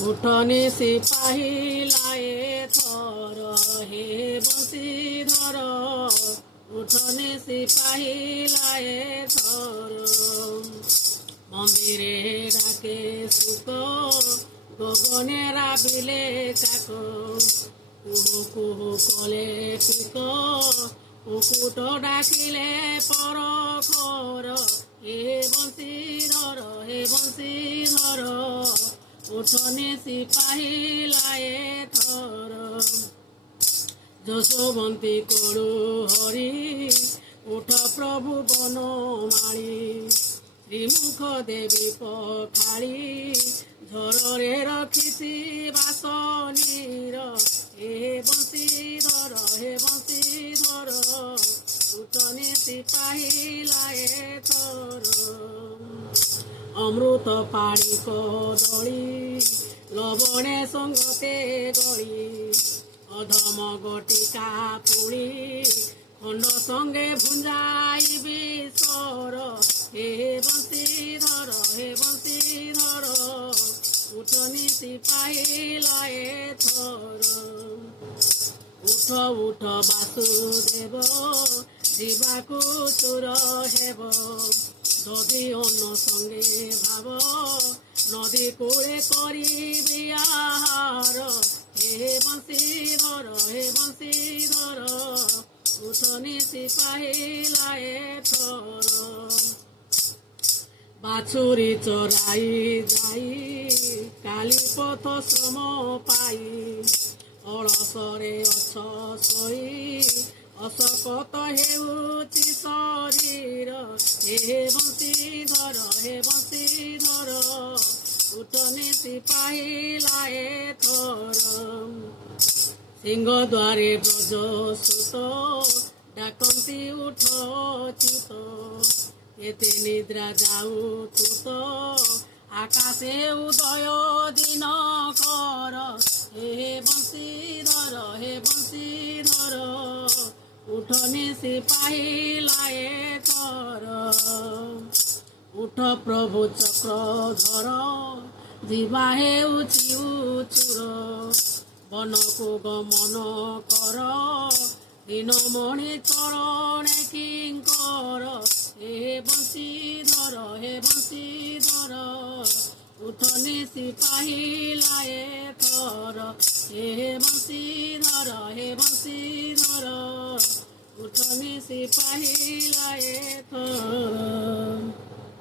উঠনি সিপাহী লায়ে থর হে বংশীধর উঠনি সিপাহী লায়ে থর মন্দিরে ডাকে সুখ গগনে রাবিলে কাক কুহু কুহু কলে পিক কুকুট ডাকিলে পর খর হে বংশীধর উঠনি সিপাহী লায়ে থর যশোবন্তী করু হরি উঠ প্রভু বনমালী শ্রীমুখ দেবী পখাଳି ঝରରେ ରଖିଛି ବାସନୀର ହେ ବଂଶୀଧର ଉଠନି ସିପାହୀ ଲାଏ ଥର অমৃত পাড়ি কদলী লবণে সঙ্গতে গড়ি অধম গটিকা পুড়ি খণ্ড সঙ্গে ভুঞ্জাইবি সর হে বংশীধর উঠনি সিপাহী লায়ে থর উঠ উঠ বাসুদেব ଯିବାକୁ ଚୋର ହେବ ଯଦି ଅନ୍ନ ସଙ୍ଗେ ଭାବ ନଦୀ କୂଳେ କରିବି ଆହାର ହେ ବଂଶୀଧର ଉଠନି ସିପାହୀ ଲାଏ ଥର ବାଛୁରୀ ଚରାଇ ଯାଇ କାଲି ପଥ ଶ୍ରମ ପାଇ ଅଳସରେ ଅଛ ଶୋଇ ଅଶକତ ହେଉଛି ଶରୀର ହେ ବଂଶୀଧର ଉଠନି ସିପାହୀ ଲାଏ ଥର ସିଂହ ଦ୍ୱାରେ ବ୍ରଜ ସୁତ ଡାକନ୍ତି ଉଠ ଚ୍ୟୁତ ଏତେ ନିଦ୍ରା ଯାଉଥୁତ ଆକାଶେ ଉଦୟ ଦିନ କର ହେ ବଂଶୀଧର উঠনি সিপাহী লায়ে থর উঠ প্রভু চক্রধর ଯିବା ହେଉଛି ଉଚୁର ବନକୁ ଗମନ କର ଦିନମଣି ଚରଣେ କିଙ୍କର ହେ ବଂଶୀଧର ଉଠନି ସିପାହୀ ଲାଏ ଥର ହେ ବଂଶୀଧର উঠনি সিপাহী লায়ে থর।